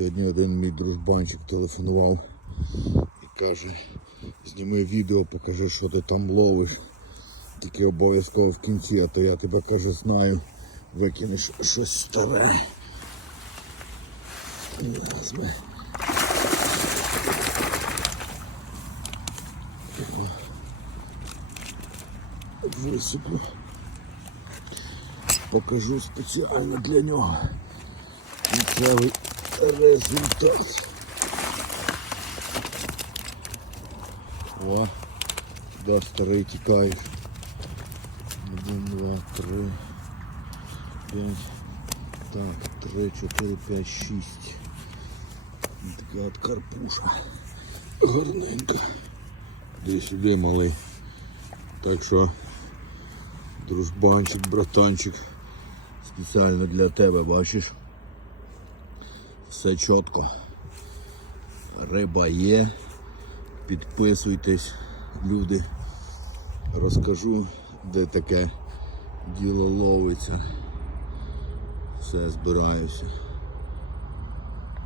Сьогодні один мій дружбанчик телефонував і каже, зніми відео, покажи, що ти там ловиш. Тільки обов'язково в кінці, а то я тебе каже, знаю, викинеш щось старе. Ми. Висиплю. Покажу спеціально для нього. Кінцевий результат. О, да, старий тікаєш. Один, два, три, п'ять. Так, три, чотири, п'ять, шість. Така от карпуша. Гарненька. Іди сюди, малий. Так що, дружбанчик, братанчик, спеціально для тебе, бачиш? Все чітко. Риба є. Підписуйтесь, люди. Розкажу, де таке діло ловиться. Все, збираюся.